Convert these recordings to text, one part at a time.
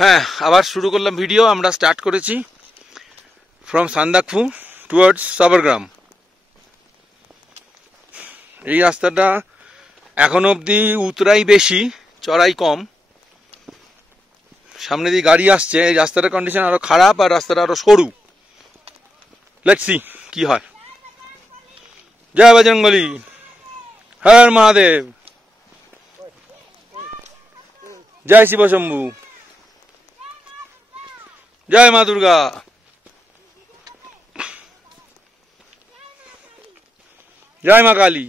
হ্যাঁ, আবার শুরু করলাম ভিডিও। আমরা স্টার্ট করেছি ফ্রম সান্দাকফু টুয়ার্ডস সাবরগ্রাম। এই রাস্তাটা এখন অবধি উতরাই বেশি, চড়াই কম। সামনে দিয়ে গাড়ি আসছে, এই রাস্তাটার কন্ডিশন আরো খারাপ আর রাস্তাটা আরো সরু। লেটস সি কি হয়। জয় বজরংবলী, হর মহাদেব, জয় শিব শম্ভু, জয় মা দুর্গা। জয় মা কালী।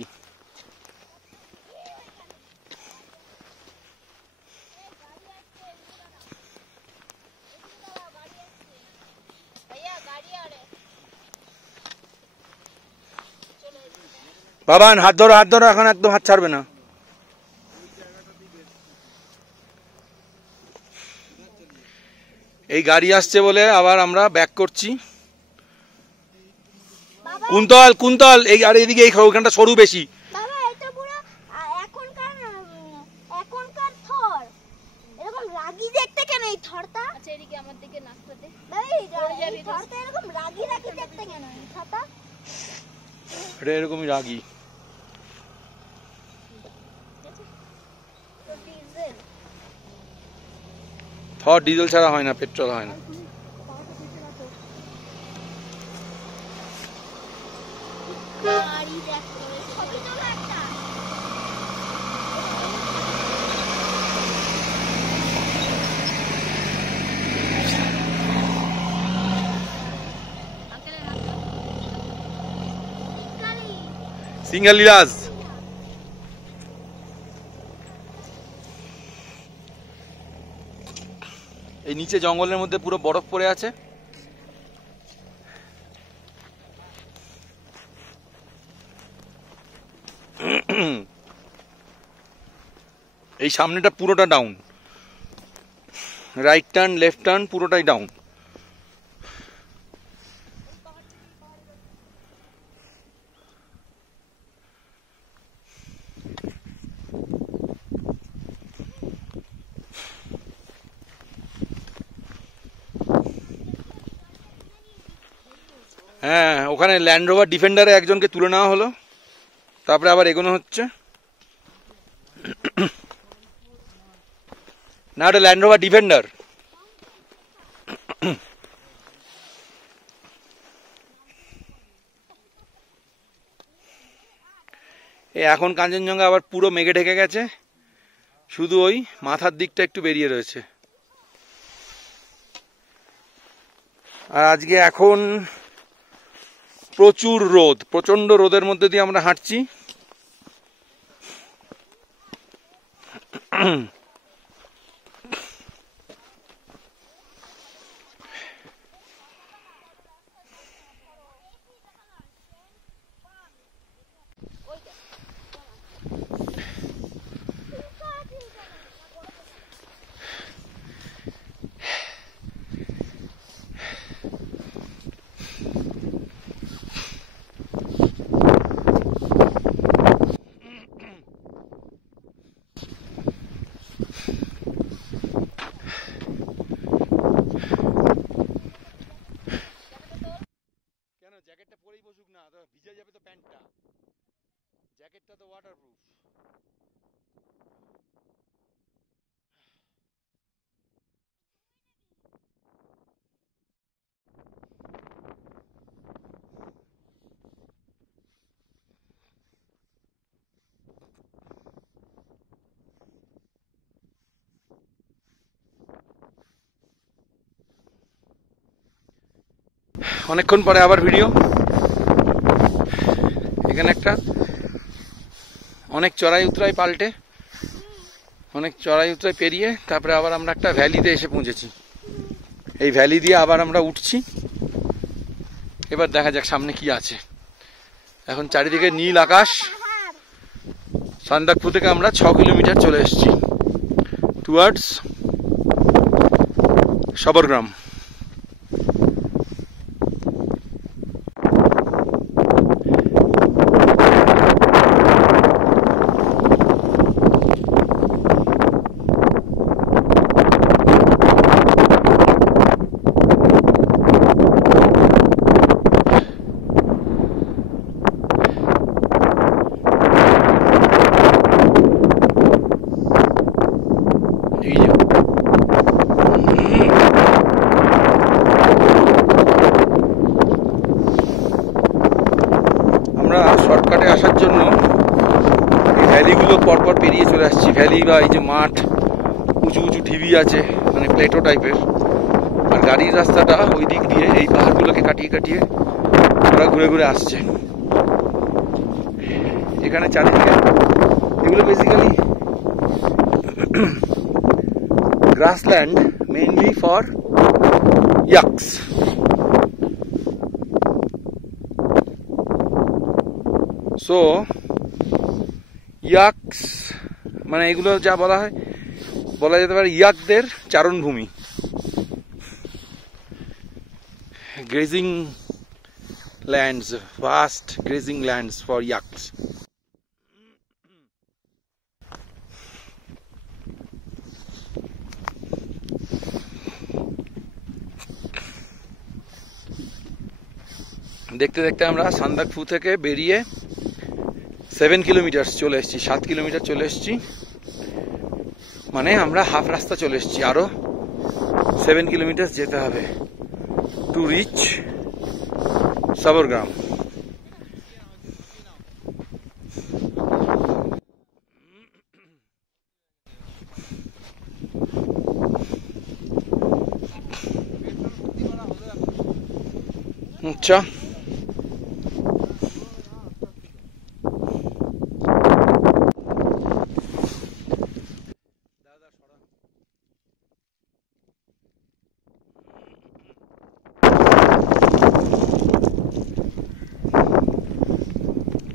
বাবান হাত ধরো, হাত ধরো, এখন একদম হাত ছাড়বে না। এই গাড়ি আসছে বলে আবার আমরা ব্যাক করছি। কুন্তল কুন্তল, এই আর এদিকে এই ওখানটা সরু বেশি। এটা এরকমই রাগি। থর ডিজেল ছাড়া হয় না, পেট্রোল হয় না। সিঙ্গেল লিরাজ। এই নিচে জঙ্গলের মধ্যে পুরো বরফ পড়ে আছে। এই সামনেটা পুরোটা down, right turn left turn পুরোটাই ডাউন। হ্যাঁ, ওখানে ল্যান্ড রোভার ডিফেন্ডারে একজনকে তুলে নেওয়া হলো, তারপরে আবার এগোনো হচ্ছে। না, ওটা ল্যান্ড রোভার ডিফেন্ডার। এখন কাঞ্চনজঙ্ঘা আবার পুরো মেঘে ঢেকে গেছে, শুধু ওই মাথার দিকটা একটু বেরিয়ে রয়েছে। আর আজকে এখন প্রচুর রোদ, প্রচন্ড রোদের মধ্যে দিয়ে আমরা হাঁটছি। জ্যাকেটটা পরেই বসুক না, তো ভিজে যাবে তো প্যান্টটা। জ্যাকেটটা তো ওয়াটারপ্রুফ। অনেকক্ষণ পরে আবার ভিডিও। এখানে একটা অনেক চড়াই উতরাই পাল্টে, অনেক চড়াই উতরাই পেরিয়ে তারপরে আবার আমরা একটা ভ্যালিতে এসে পৌঁছেছি। এই ভ্যালি দিয়ে আবার আমরা উঠছি। এবার দেখা যাক সামনে কি আছে। এখন চারিদিকে নীল আকাশ। সান্দাকফু থেকে আমরা 6 কিলোমিটার চলে এসেছি টুয়ার্ডস সাবরগ্রাম। আমরা শর্টকাটে আসার জন্য এই ভ্যালিগুলো পরপর পেরিয়ে চলে আসছি। ভ্যালি বা এই যে মাঠ, উঁচু উঁচু ঢিবি আছে, মানে প্লেটো টাইপের, আর গাড়ির রাস্তাটা ওই দিক দিয়ে এই পাহাড়গুলোকে কাটিয়ে কাটিয়ে ওরা ঘুরে ঘুরে আসছে। এখানে চারিদিকে এগুলো basically grassland, mainly for yaks. So yaks মানে এগুলো যা বলা হয়, বলা যেতে পারে ইয়াকদের চারণভূমি, grazing lands, vast grazing lands for yaks. দেখতে দেখতে আমরা সান্দাকফু থেকে বেরিয়ে 7 কিলোমিটার চলে এসেছি, 7 কিলোমিটার চলে এসেছি, মানে আমরা হাফ রাস্তা চলে এসেছি, আরো 7 কিলোমিটার যেতে হবে টু রিচ সাবরগ্রাম। আচ্ছা,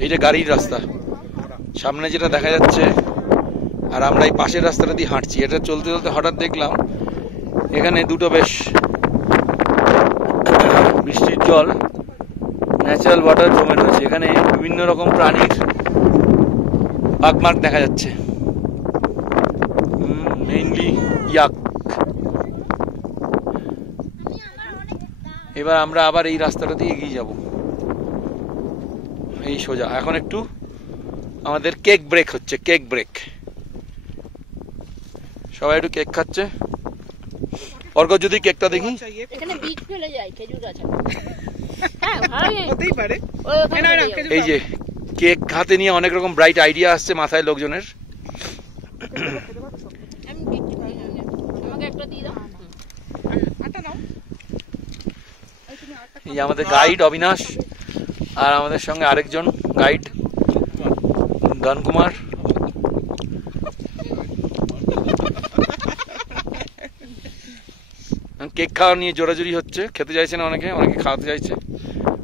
এইটা গাড়ির রাস্তা, সামনে যেটা দেখা যাচ্ছে, আর আমরা এই পাশের রাস্তাটা দিয়ে হাঁটছি। এটা চলতে চলতে হঠাৎ দেখলাম এখানে দুটো বেশ বৃষ্টির জল, ন্যাচারাল ওয়াটার জমে রয়েছে। এখানে বিভিন্ন রকম প্রাণীর পাকমার্ক দেখা যাচ্ছে, মেইনলি ইয়াক। এবার আমরা আবার এই রাস্তাটা দিয়ে এগিয়ে যাব, এই সোজা। এখন একটু আমাদের কেক ব্রেক হচ্ছে, কেক ব্রেক। সবাই একটু কেক খাচ্ছে। অর্ক যদি কেকটা দেখি, এখানে বীজ ফেলে যায় খেজুর গাছ। এই যে কেক হাতে নিয়ে অনেক রকম ব্রাইট আইডিয়া আসছে মাথায় লোকজনের। এই আমাদের গাইড অবিনাশ, আর আমাদের সঙ্গে আরেকজন গাইড ধনকুমার। কেক খাওয়া নিয়ে জোরাজুরি হচ্ছে, খেতে চাইছে না অনেকে, অনেকে খাওয়াতে চাইছে।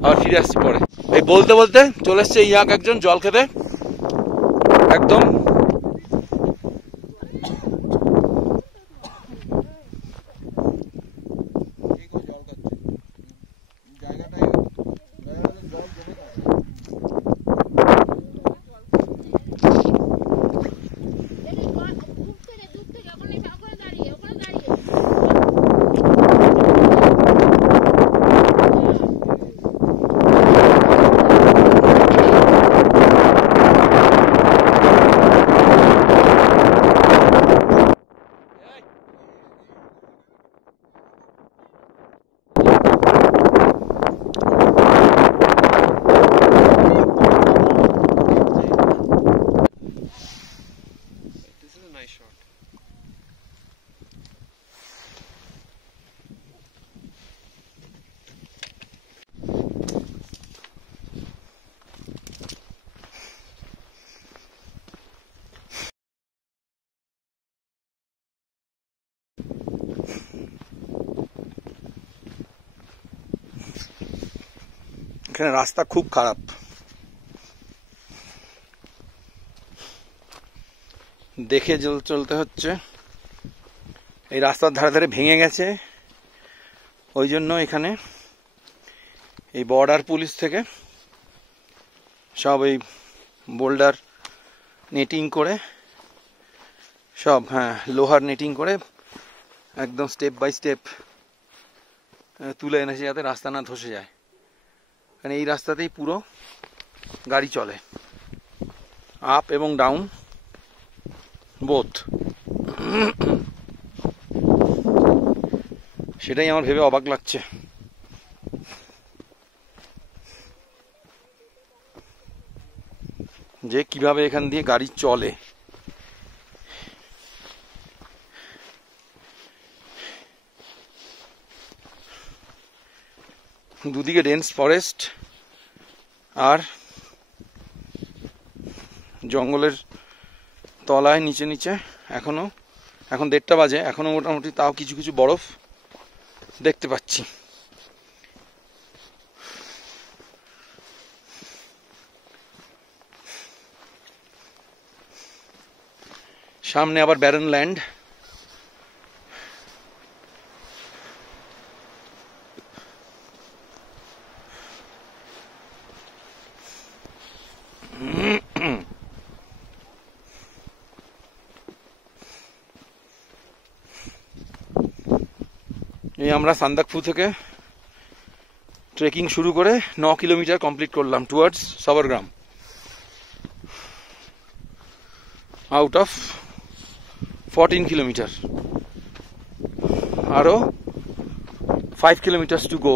আবার ফিরে আসছি পরে। এই বলতে বলতে চলে এসছে ইয়াক একজন জল খেতে, একদম এখানে রাস্তা খুব খারাপ। দেখে চলতে হচ্ছে। এই রাস্তার ধারে ধারে ভেঙে গেছে, ওই জন্য এখানে এই বর্ডার পুলিশ থেকে সব এই বোল্ডার নেটিং করে, সব লোহার নেটিং করে একদম স্টেপ বাই স্টেপ তুলে এনেছে যাতে রাস্তা না ধসে যায়। কারণ এই রাস্তাতেই পুরো গাড়ি চলে, আপ এবং ডাউন বোথ। সেটাই আমার ভেবে অবাক লাগছে। যে কিভাবে এখান দিয়ে গাড়ি চলে। দুদিকে ডেন্স ফরেস্ট আর জঙ্গলের তলায় নিচে নিচে এখন 1:30 বাজে, এখনো মোটামুটি তাও কিছু কিছু বরফ দেখতে পাচ্ছি। সামনে আবার ব্যারন ল্যান্ড। এই আমরা সান্দাকফু থেকে ট্রেকিং শুরু করে 9 কিলোমিটার কমপ্লিট করলাম টুয়ার্ডস সাবরগ্রাম, আউট অফ 14 কিলোমিটার। আরো 5 কিলোমিটার টু গো।